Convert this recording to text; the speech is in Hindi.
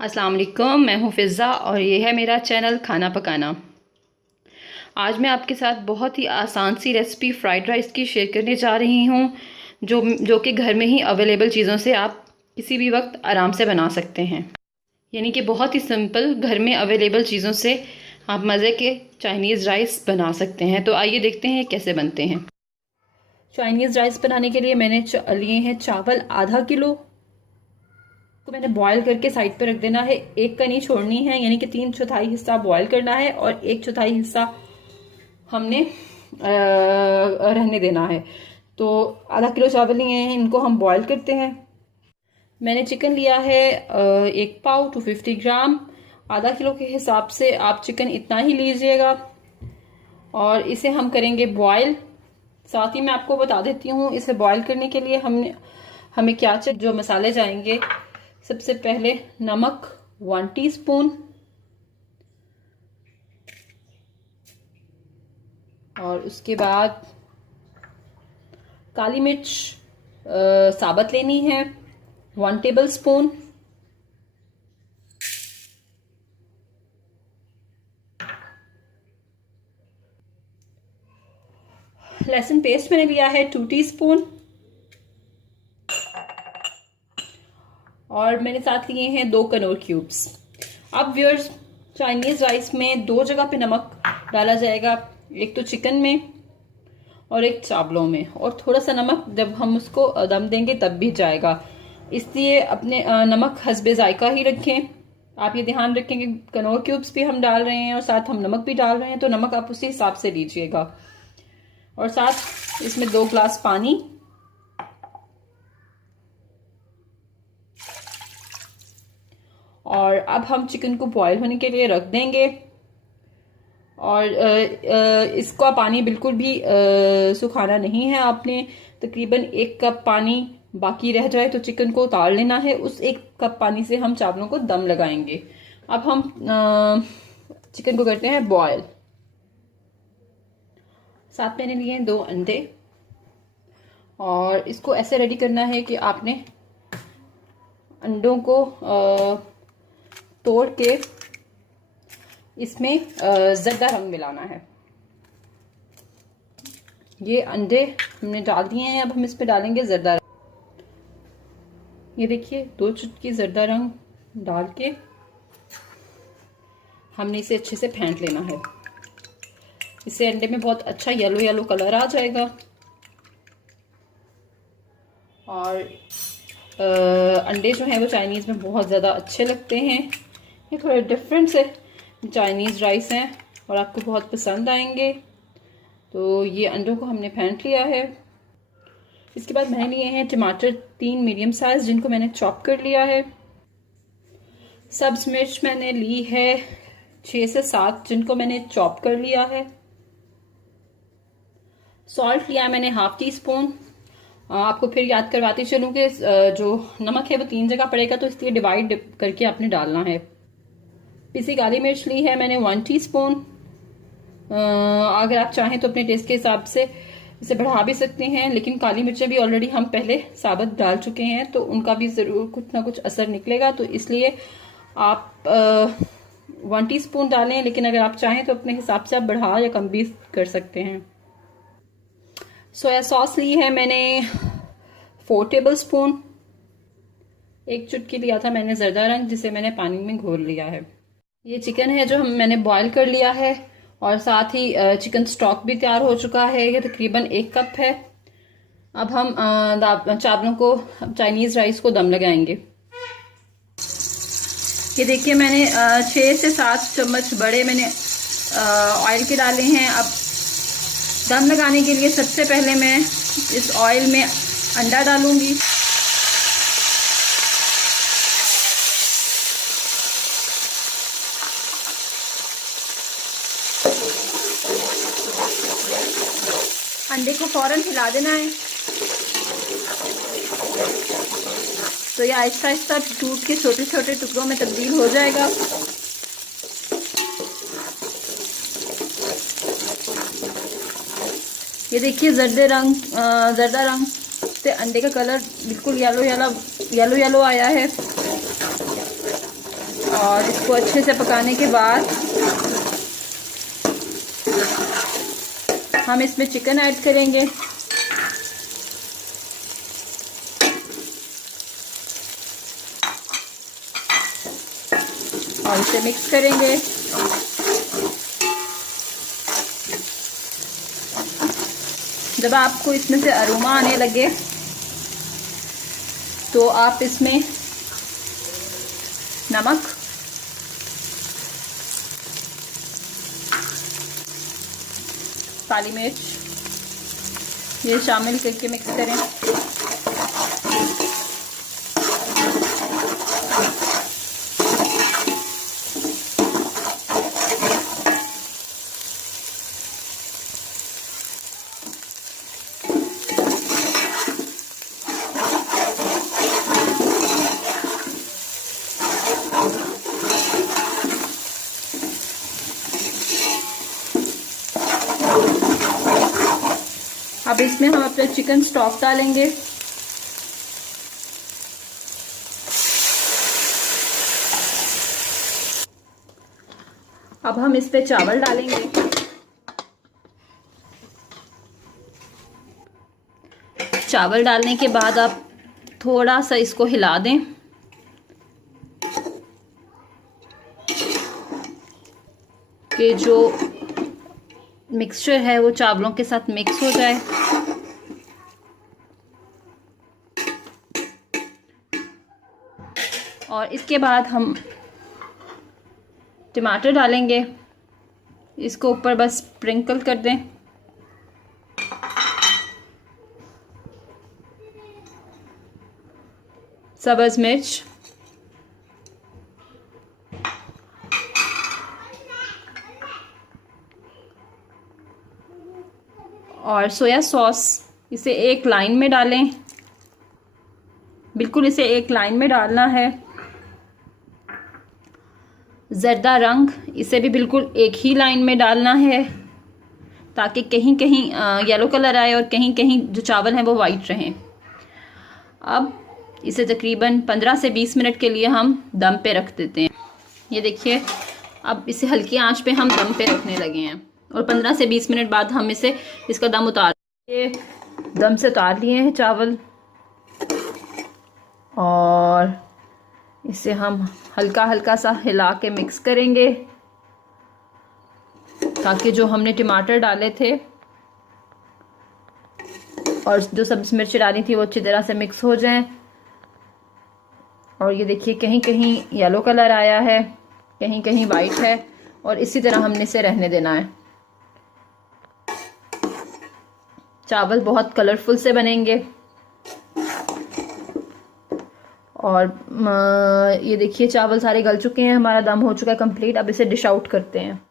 अस्सलाम वालेकुम, मैं हूँ फ़िज़्ज़ा और ये है मेरा चैनल खाना पकाना। आज मैं आपके साथ बहुत ही आसान सी रेसिपी फ़्राइड राइस की शेयर करने जा रही हूँ जो कि घर में ही अवेलेबल चीज़ों से आप किसी भी वक्त आराम से बना सकते हैं। यानी कि बहुत ही सिंपल घर में अवेलेबल चीज़ों से आप मज़े के चाइनीज़ राइस बना सकते हैं। तो आइए देखते हैं कैसे बनते हैं। चाइनीज़ राइस बनाने के लिए मैंने लिए हैं चावल आधा किलो को मैंने बॉईल करके साइड पे रख देना है। एक का नहीं छोड़नी है, यानी कि 3/4 हिस्सा बॉईल करना है और 1/4 हिस्सा हमने रहने देना है। तो आधा किलो चावल लिए हैं, इनको हम बॉईल करते हैं। मैंने चिकन लिया है 1 पाव 250 ग्राम। आधा किलो के हिसाब से आप चिकन इतना ही लीजिएगा और इसे हम करेंगे बॉईल। साथ ही मैं आपको बता देती हूँ इसे बॉईल करने के लिए हमें क्या चाहिए। जो मसाले जाएंगे, सबसे पहले नमक 1 टीस्पून और उसके बाद काली मिर्च साबुत लेनी है 1 टेबल स्पून। लहसुन पेस्ट मैंने लिया है 2 टीस्पून और मैंने साथ लिए हैं 2 कनौर क्यूब्स। अब व्यूअर्स, चाइनीज राइस में 2 जगह पे नमक डाला जाएगा, एक तो चिकन में और एक चावलों में, और थोड़ा सा नमक जब हम उसको दम देंगे तब भी जाएगा। इसलिए अपने नमक हस्बे जायका ही रखें। आप ये ध्यान रखें कि कनौर क्यूब्स भी हम डाल रहे हैं और साथ हम नमक भी डाल रहे हैं, तो नमक आप उसी हिसाब से लीजिएगा। और साथ इसमें 2 ग्लास पानी और अब हम चिकन को बॉईल होने के लिए रख देंगे। और इसका पानी बिल्कुल भी सुखाना नहीं है। आपने तकरीबन 1 कप पानी बाकी रह जाए तो चिकन को उतार लेना है। उस 1 कप पानी से हम चावलों को दम लगाएंगे। अब हम चिकन को करते हैं बॉईल। साथ मैंने लिए हैं 2 अंडे और इसको ऐसे रेडी करना है कि आपने अंडों को तोड़ के इसमें जर्दा रंग मिलाना है। ये अंडे हमने डाल दिए हैं, अब हम इस पे डालेंगे जर्दा रंग। ये देखिए 2 चुटकी जर्दा रंग डाल के हमने इसे अच्छे से फेंट लेना है। इससे अंडे में बहुत अच्छा येलो येलो कलर आ जाएगा। और अंडे जो हैं वो चाइनीज़ में बहुत ज़्यादा अच्छे लगते हैं। ये थोड़े डिफरेंट से चाइनीज़ राइस हैं और आपको बहुत पसंद आएंगे। तो ये अंडों को हमने फेंट लिया है। इसके बाद मैंने लिए हैं टमाटर 3 मीडियम साइज, जिनको मैंने चॉप कर लिया है। सब्ज मिर्च मैंने ली है 6 से 7, जिनको मैंने चॉप कर लिया है। सॉल्ट लिया मैंने ½ टीस्पून। आपको फिर याद करवाती चलूँ कि जो नमक है वो 3 जगह पड़ेगा, तो इसलिए डिवाइड करके आपने डालना है। पिसी काली मिर्च ली है मैंने 1 टीस्पून। अगर आप चाहें तो अपने टेस्ट के हिसाब से इसे बढ़ा भी सकते हैं, लेकिन काली मिर्चें भी ऑलरेडी हम पहले साबुत डाल चुके हैं तो उनका भी ज़रूर कुछ ना कुछ असर निकलेगा, तो इसलिए आप 1 टीस्पून डालें, लेकिन अगर आप चाहें तो अपने हिसाब से आप बढ़ा या कम भी कर सकते हैं। सोया सॉस ली है मैंने 4 टेबल स्पून। 1 चुटकी लिया था मैंने जर्दा रंग, जिसे मैंने पानी में घोल लिया है। ये चिकन है जो मैंने बॉईल कर लिया है और साथ ही चिकन स्टॉक भी तैयार हो चुका है। ये तकरीबन 1 कप है। अब हम चावलों को, चाइनीज़ राइस को दम लगाएंगे। ये देखिए मैंने 6 से 7 चम्मच बड़े मैंने ऑयल के डाले हैं। अब दम लगाने के लिए सबसे पहले मैं इस ऑयल में अंडा डालूंगी। अंडे को फौरन हिला देना है, तो ये आहिस्ता आहिस्ता टूट के छोटे छोटे टुकड़ों में तब्दील हो जाएगा। ये देखिए जर्दा रंग से अंडे का कलर बिल्कुल येलो येलो आया है। और इसको अच्छे से पकाने के बाद हम इसमें चिकन ऐड करेंगे। और इसे मिक्स करेंगे। जब आपको इसमें से अरोमा आने लगे तो आप इसमें नमक, काली मिर्च ये शामिल करके मिक्स करें। अब इसमें हम अपना चिकन स्टॉक डालेंगे। अब हम इस पे चावल डालेंगे। चावल डालने के बाद आप थोड़ा सा इसको हिला दें कि जो मिक्सचर है वो चावलों के साथ मिक्स हो जाए। और इसके बाद हम टमाटर डालेंगे। इसको ऊपर बस स्प्रिंकल कर दें। सब्ज़ मिर्च और सोया सॉस इसे एक लाइन में डालें। बिल्कुल इसे एक लाइन में डालना है। ज़र्दा रंग इसे भी बिल्कुल एक ही लाइन में डालना है ताकि कहीं कहीं येलो कलर आए और कहीं कहीं जो चावल हैं वो वाइट रहें। अब इसे तकरीबन 15 से 20 मिनट के लिए हम दम पे रख देते हैं। ये देखिए अब इसे हल्की आंच पे हम दम पे रखने लगे हैं और 15 से 20 मिनट बाद हम इसका दम उतार दम से उतार लिए हैं चावल। और इसे हम हल्का हल्का सा हिला के मिक्स करेंगे ताकि जो हमने टमाटर डाले थे और जो सब्ज़ मिर्च डाली थी वो अच्छी तरह से मिक्स हो जाएं। और ये देखिए कहीं कहीं येलो कलर आया है, कहीं कहीं वाइट है और इसी तरह हमने इसे रहने देना है। चावल बहुत कलरफुल से बनेंगे। और ये देखिए चावल सारे गल चुके हैं, हमारा दम हो चुका है कंप्लीट। अब इसे डिश आउट करते हैं।